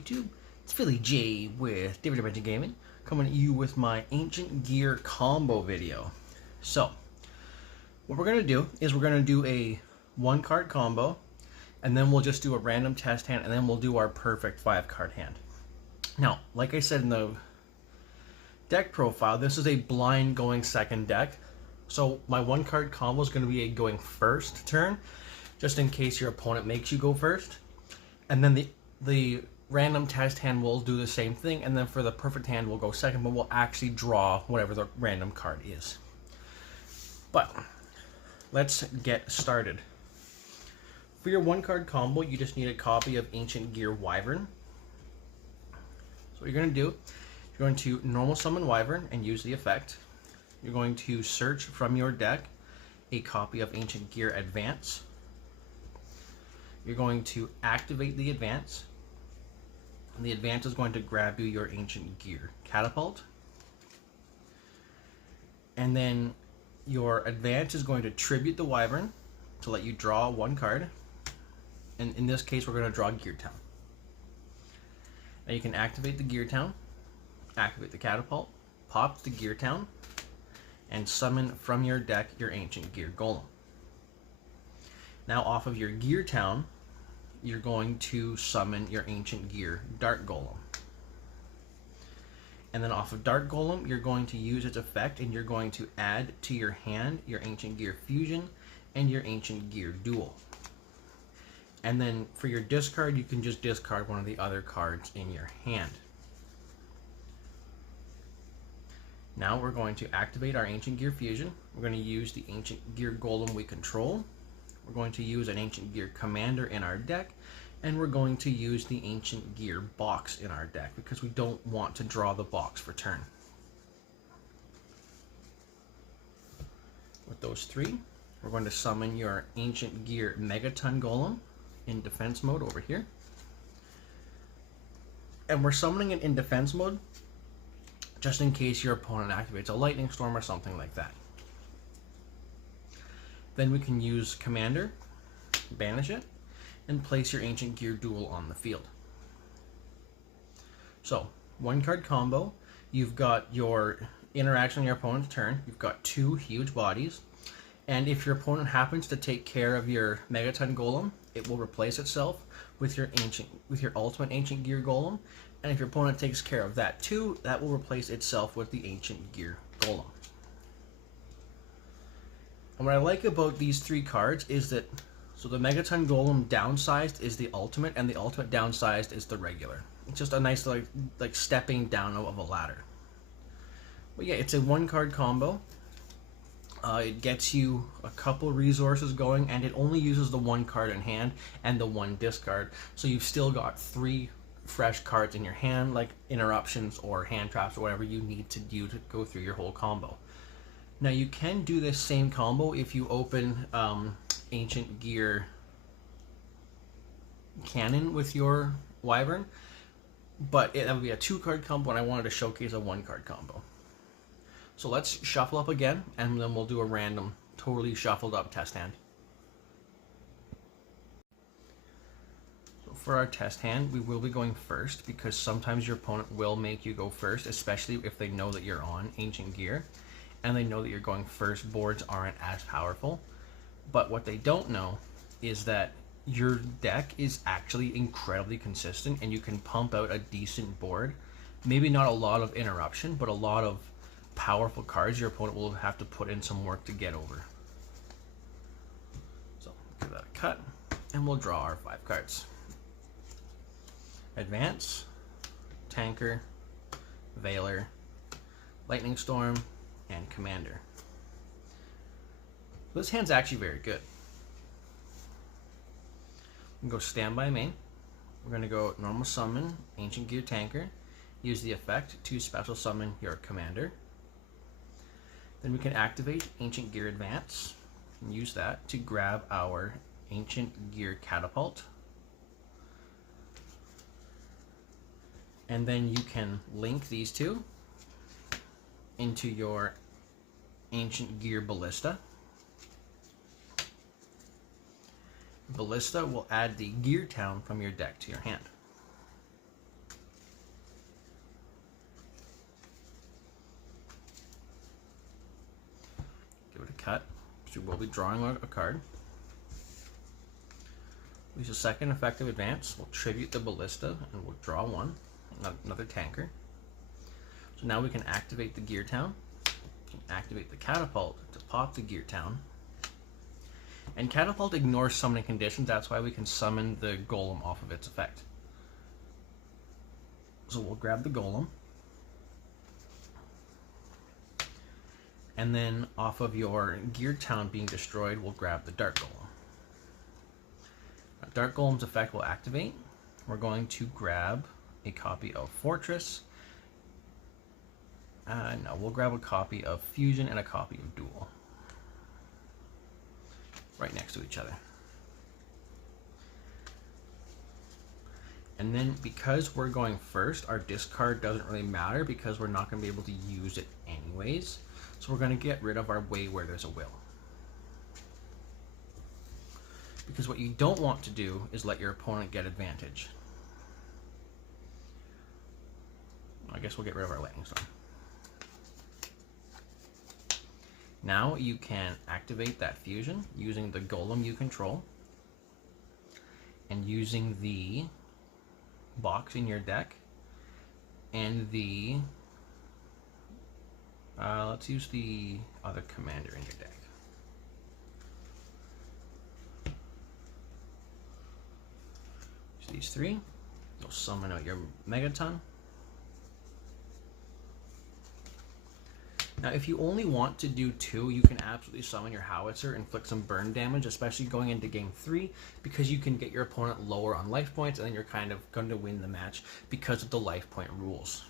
YouTube? It's Philly J with David Dimension Gaming, coming at you with my Ancient Gear combo video. So, what we're going to do is we're going to do a 1-card combo, and then we'll just do a random test hand, and then we'll do our perfect 5-card hand. Now, like I said in the deck profile, this is a blind going second deck. So my 1-card combo is going to be a going first turn, just in case your opponent makes you go first. And then the random test hand will do the same thing, and then for the perfect hand we'll go second, but we'll actually draw whatever the random card is. But let's get started. For your 1-card combo, you just need a copy of Ancient Gear Wyvern. So what you're going to do, you're going to normal summon Wyvern and use the effect. You're going to search from your deck a copy of Ancient Gear Advance. You're going to activate the advance. And the advance is going to grab you your Ancient Gear Catapult. And then your advance is going to tribute the Wyvern to let you draw 1 card. And in this case, we're going to draw Gear Town. Now you can activate the Gear Town, activate the Catapult, pop the Gear Town, and summon from your deck your Ancient Gear Golem. Now off of your Gear Town, you're going to summon your Ancient Gear Dark Golem. And then off of Dark Golem, you're going to use its effect, and you're going to add to your hand your Ancient Gear Fusion and your Ancient Gear Duel. And then for your discard, you can just discard one of the other cards in your hand. Now we're going to activate our Ancient Gear Fusion. We're going to use the Ancient Gear Golem we control. We're going to use an Ancient Gear Commander in our deck. And we're going to use the Ancient Gear box in our deck because we don't want to draw the box for turn. With those 3, we're going to summon your Ancient Gear Megaton Golem in defense mode over here. And we're summoning it in defense mode just in case your opponent activates a lightning storm or something like that. Then we can use Commander, banish it, and place your Ancient Gear Duel on the field. So, 1-card combo, you've got your interaction on your opponent's turn, you've got 2 huge bodies, and if your opponent happens to take care of your Megaton Golem, it will replace itself with your ultimate Ancient Gear Golem. And if your opponent takes care of that too, that will replace itself with the Ancient Gear Golem. And what I like about these 3 cards is that, so the Megaton Golem downsized is the ultimate, and the ultimate downsized is the regular. It's just a nice like stepping down of a ladder. But yeah, it's a 1-card combo. It gets you a couple resources going, and it only uses the 1 card in hand and the 1 discard. So you've still got 3 fresh cards in your hand, like interruptions or hand traps or whatever you need to do to go through your whole combo. Now you can do this same combo if you open Ancient Gear Cannon with your Wyvern, but that would be a 2-card combo, and I wanted to showcase a 1-card combo. So let's shuffle up again, and then we'll do a random, totally shuffled up test hand. So for our test hand, we will be going first, because sometimes your opponent will make you go first, especially if they know that you're on Ancient Gear, and they know that you're going first. Boards aren't as powerful. But what they don't know is that your deck is actually incredibly consistent, and you can pump out a decent board. Maybe not a lot of interruption, but a lot of powerful cards your opponent will have to put in some work to get over. So give that a cut, and we'll draw our 5 cards. Advance, Tanker, Veiler, Lightning Storm, and Commander. This hand's actually very good. We can go Standby main. We're going to go normal summon Ancient Gear Tanker. Use the effect to special summon your Commander. Then we can activate Ancient Gear Advance and use that to grab our Ancient Gear Catapult. And then you can link these 2 into your Ancient Gear Ballista. Ballista will add the Gear Town from your deck to your hand. cut. So we'll be drawing a card. Use a second effective advance. We'll tribute the ballista and we'll draw one, another tanker. So now we can activate the Gear Town. We can activate the catapult to pop the Gear Town. And catapult ignores summoning conditions. That's why we can summon the golem off of its effect. So we'll grab the golem. And then off of your Gear Town being destroyed, we'll grab the Dark Golem. Dark Golem's effect will activate. We're going to grab a copy of Fortress. No, we'll grab a copy of Fusion and a copy of Duel. Right next to each other. And then because we're going first, our discard doesn't really matter because we're not going to be able to use it anyways. So we're going to get rid of our Way Where There's a Will. Because what you don't want to do is let your opponent get advantage. I guess we'll get rid of our Lightning Storm. Now you can activate that fusion using the golem you control and using the box in your deck and the let's use the other commander in your deck. So these three, you'll summon out your Megaton. Now, if you only want to do 2, you can absolutely summon your Howitzer, inflict some burn damage, especially going into game 3, because you can get your opponent lower on life points, and then you're kind of going to win the match because of the life point rules.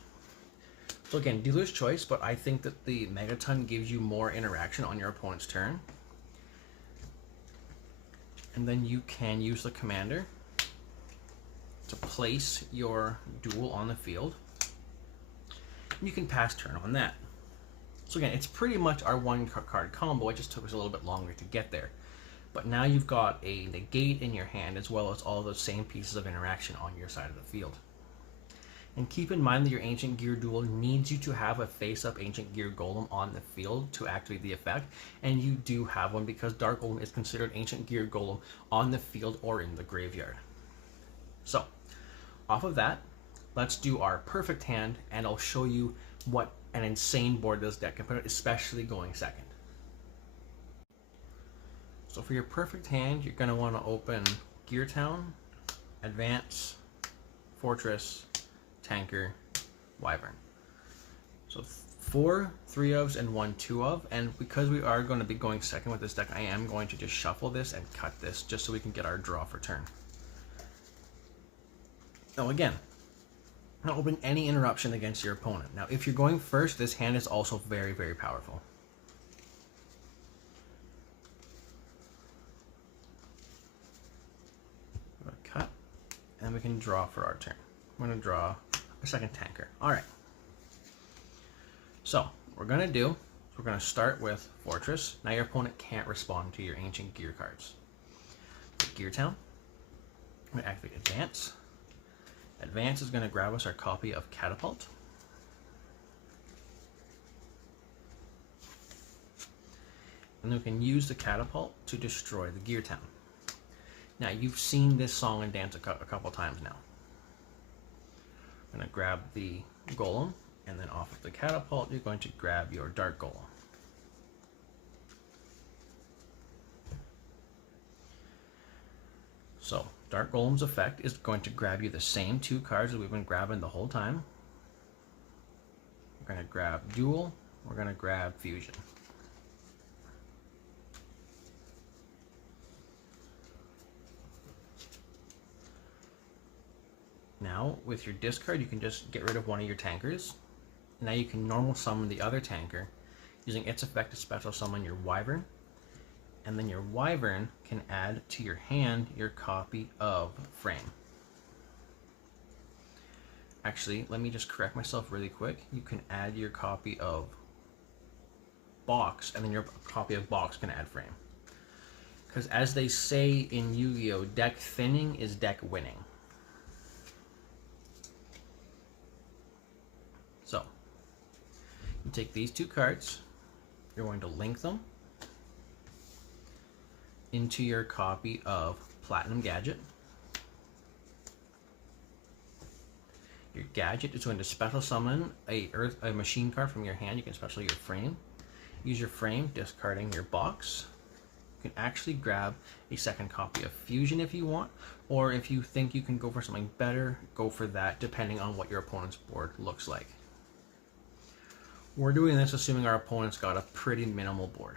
So again, dealer's choice, but I think that the Megaton gives you more interaction on your opponent's turn. And then you can use the commander to place your Duel on the field. And you can pass turn on that. So again, it's pretty much our 1-card combo. It just took us a little bit longer to get there. But now you've got a negate in your hand as well as all those same pieces of interaction on your side of the field. And keep in mind that your Ancient Gear Duel needs you to have a face-up Ancient Gear Golem on the field to activate the effect. And you do have one because Dark Golem is considered Ancient Gear Golem on the field or in the graveyard. So, off of that, let's do our perfect hand and I'll show you what an insane board this deck can put out, especially going second. So for your perfect hand, you're going to want to open Gear Town, Advance, Fortress, Tanker, Wyvern. So 4 3-ofs and 1 2-of, and because we are going to be going second with this deck, I am going to just shuffle this and cut this just so we can get our draw for turn. Now again, not open any interruption against your opponent. Now, if you're going first, this hand is also very, very powerful. Cut, and we can draw for our turn. I'm going to draw a second tanker. All right. So, what we're going to do, we're going to start with Fortress. Now your opponent can't respond to your Ancient Gear cards. Gear Town. I'm going to activate Advance. Advance is going to grab us our copy of Catapult. And then we can use the Catapult to destroy the Gear Town. Now, you've seen this song and dance a couple times now. I'm going to grab the Golem, and then off of the Catapult, you're going to grab your Dark Golem. So, Dark Golem's effect is going to grab you the same 2 cards that we've been grabbing the whole time. We're going to grab Duel, we're going to grab Fusion. Now, with your discard, you can just get rid of one of your tankers. Now you can normal summon the other tanker, using its effect to special summon your Wyvern. And then your Wyvern can add to your hand your copy of Frame. Actually, let me just correct myself really quick. You can add your copy of Box, and then your copy of Box can add Frame. Because as they say in Yu-Gi-Oh, deck thinning is deck winning. So, you take these 2 cards, you're going to link them, into your copy of Platinum Gadget. Your gadget is going to special summon a machine card from your hand. You can special your frame. Use your frame, discarding your box. You can actually grab a second copy of Fusion if you want, or if you think you can go for something better, go for that, depending on what your opponent's board looks like. We're doing this assuming our opponent's got a pretty minimal board.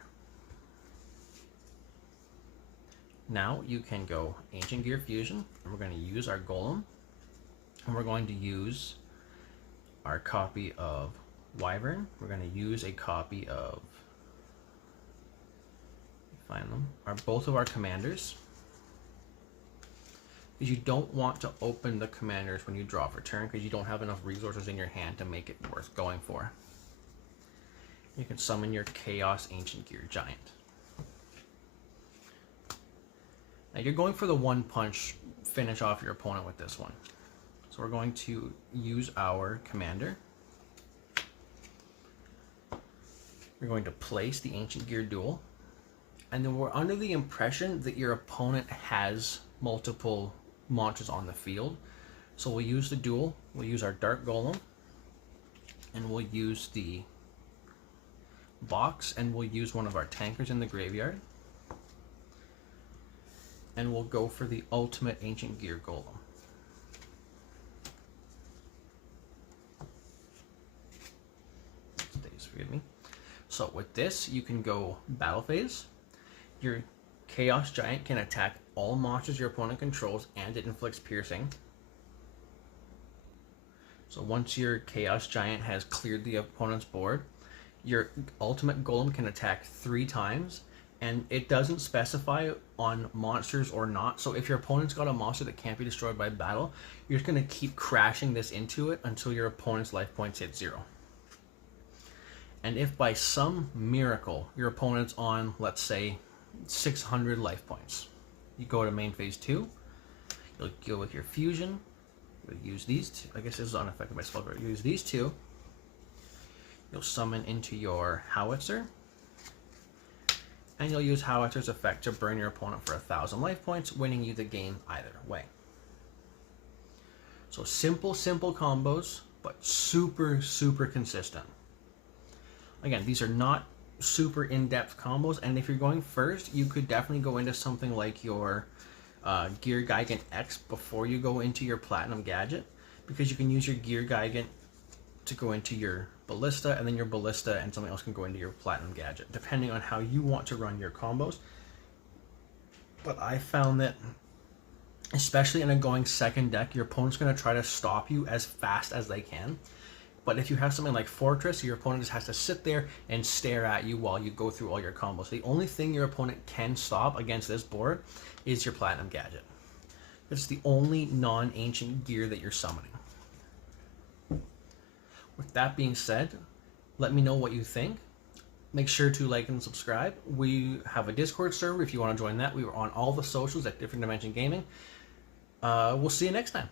Now you can go Ancient Gear Fusion, and we're going to use our Golem, and we're going to use our copy of Wyvern. We're going to use a copy of, find them, both of our commanders. Because you don't want to open the commanders when you draw for turn, because you don't have enough resources in your hand to make it worth going for. You can summon your Chaos Ancient Gear Giant. Now you're going for the one punch finish off your opponent with this one. So we're going to use our commander. We're going to place the Ancient Gear Duel. And then we're under the impression that your opponent has multiple monsters on the field. So we'll use the duel, we'll use our Dark Golem, and we'll use the box, and we'll use one of our tankers in the graveyard. And we'll go for the ultimate Ancient Gear Golem. Forgive me. So with this, you can go battle phase. Your Chaos Giant can attack all monsters your opponent controls, and it inflicts piercing. So once your Chaos Giant has cleared the opponent's board, your ultimate Golem can attack 3 times, and it doesn't specify on monsters or not. So if your opponent's got a monster that can't be destroyed by battle, you're just going to keep crashing this into it until your opponent's life points hit 0. And if by some miracle your opponent's on, let's say, 600 life points, you go to main phase 2, you'll go with your Fusion, you'll use these two. I guess this is unaffected by spell, but you use these 2. You'll summon into your Howitzer, and you'll use Howitzer's effect to burn your opponent for 1,000 life points, winning you the game either way. So simple combos, but super consistent. Again, these are not super in-depth combos, and if you're going first, you could definitely go into something like your Gear Gigant X before you go into your Platinum Gadget, because you can use your Gear Gigant to go into your Ballista, and then your Ballista and something else can go into your Platinum Gadget, depending on how you want to run your combos. But I found that, especially in a going second deck, your opponent's going to try to stop you as fast as they can. But if you have something like Fortress, your opponent just has to sit there and stare at you while you go through all your combos. The only thing your opponent can stop against this board is your Platinum Gadget. It's the only non-ancient gear that you're summoning. With that being said, let me know what you think. Make sure to like and subscribe. We have a Discord server if you want to join that. We are on all the socials at Different Dimension Gaming. We'll see you next time.